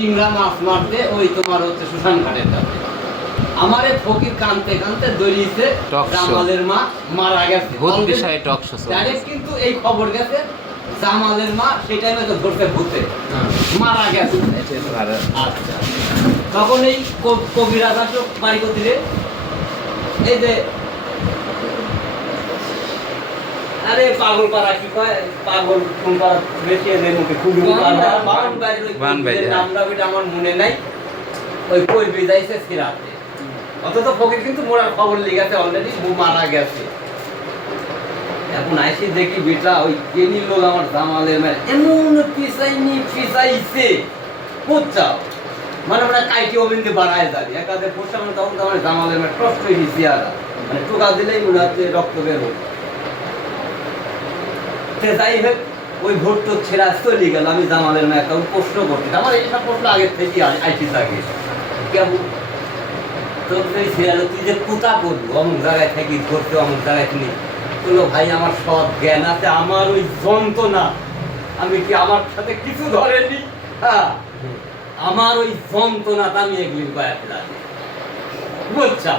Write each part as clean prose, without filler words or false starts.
টিংরা মাছ মারতে ওই তোমার হচ্ছে শ্মশান ঘাটের কাছে। আমার এই ফকির কানতে কানতে দৌড়িয়েছে জামালের মা মারা গেছে। ভূত বিষয়ে টক শো ডাইরেক্ট কিন্তু এই খবর গেছে জামালের মা সেই টাইমে তো ধরতে ভূতে মারা গেছে। আচ্ছা, তখন এই কবিরাজ আসলো বাড়ি করতে, এই যে আরে পাগল পাড়া কি কয়, পাগল কোন পাড়া বেশি এদের মুখে খুবই বাগান বাড়ির নামটা ওইটা আমার মনে নাই। ওই কই বিদাইছে সিরাতে, অথচ ফকির কিন্তু মোড়ার খবর লিখেছে অলরেডি মারা গেছে। এখন আইসি দেখি বেটা ওই কেনি লোক আমার জামালের মেয়ে এমন পিছাইছে কোথাও, মানে আমরা কাইটি অবিন্দে বাড়ায় যাবি একাদে পোষা, মানে তখন তো আমার জামালের মেয়ে টস্ট হয়ে গেছি আর মানে টোকা দিলেই মনে হচ্ছে রক্ত বের হোক। যাই হোক ওই ভোট তো ছেড়া চলে গেল। আমি জামালের মেয়ে একটা প্রশ্ন করতে, আমার এইসব প্রশ্ন আগের থেকে আইটি থাকে কেমন তো ছেড়ালো, তুই যে কোথা করবো অমুক জায়গায় থাকি ধরতে অমুক জায়গায় কিনি বললো ভাই আমার সব জ্ঞান আছে, আমার ওই যন্ত্রণা আমি কি আমার সাথে কিছু ধরেনি, হ্যাঁ আমার ওই যন্ত্রণাটা আমি এগুলি কয়েকটা বুঝছা।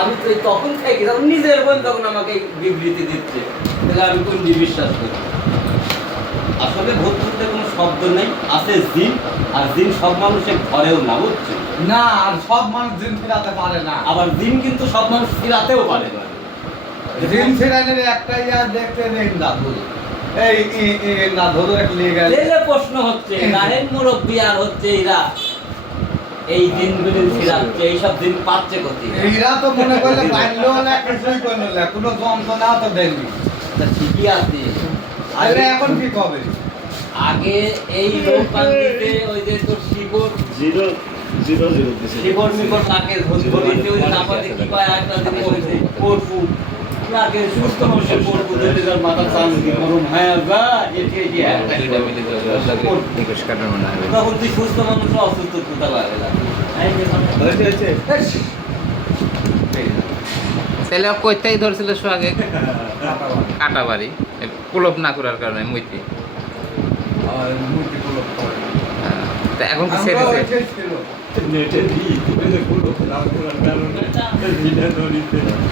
আমি তো তখন থেকে যখন নিজের বোন তখন আমাকে বিবৃতি দিচ্ছে, তাহলে আমি কোন বিশ্বাস করি। আসলে ভূত বলতে কোনো শব্দ নেই, আছে জিন, আর জিন সব মানুষের ঘরেও না, বুঝছো না, আর সব মানুষ জিন ফেরাতে পারে না। আবার জিন কিন্তু সব মানুষ ফিরাতেও পারে না। জিন ফেরানোর একটা ইয়া দেখতে নেই না ভুল, এই না ধরো এক লিয়ে গেল। প্রশ্ন হচ্ছে গায়ের মুরব্বী আর হচ্ছে এরা এই দিনগুলি ফিরাচ্ছে, এইসব দিন পাচ্ছে কোথায়? এরা তো মনে করলে পাইলো না, কিছুই করলো না, কোনো যন্ত্রণা তো দেয়নি। ঠিকই আছে। আরে এখন কি হবে? আগে এই লোক পান্তিতে ওই যে তোর শিবর শিবর মিবর লাগে ধরিতে ওই নাপাতে কি কয় একটা দিনে হইছে পরপু লাগে সুস্থ মানুষের পরপু ধরে যার মাথা চান কি গরম হয়ে যা এটি একটা নিকশ কাটার মনে হয়। তখন তুই সুস্থ মানুষ অসুস্থ কোথা লাগে না। তাহলে কইতেই ধরছিল সোহাগে কাটা বাড়ি কুলপ না করার কারণে মুইতি। তা এখন কি ছেড়েছে?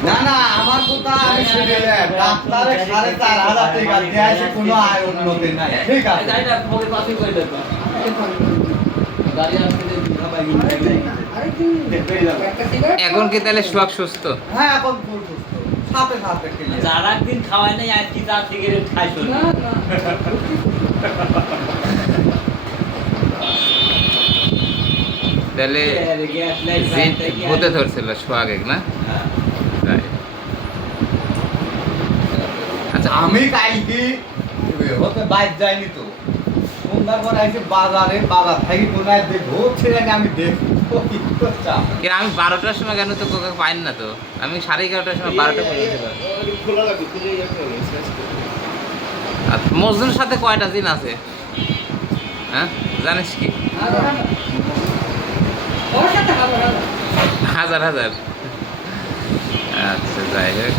না না, আমার কথা আমি শুনে ডাক্তারে 4,500 টাকা দিয়ে আসে, কোনো আয় উন্নতি নাই। ঠিক আছে, গাড়িটা পরে পাসিং করে দেব। গাড়ি আসলে এখন কি তাহলে সোহাগ সুস্থ? হ্যাঁ এখন ফুল সুস্থ, সাথে সাথে খেলে। যারা একদিন খাওয়ায় নাই আর কি তার সিগারেট খাইছো না? তাহলে ভূতে ধরছিল সোহাগে না? তাই। আচ্ছা আমি কালকে হতে বাইর যাইনি তো, সন্ধ্যার পর আইসি বাজারে, বাজার থেকে কোনায় দেখবো ছেলে আমি দেখবো কি করছা। কিন্তু আমি 12টার সময় কেন তো কোকা পাইন না তো, আমি 11:30টার সময় 12টা পর্যন্ত। আর মজনুর সাথে কয়টা জিন আছে হ্যাঁ জানিস কি? হাজার হাজার। আচ্ছা যাই হোক।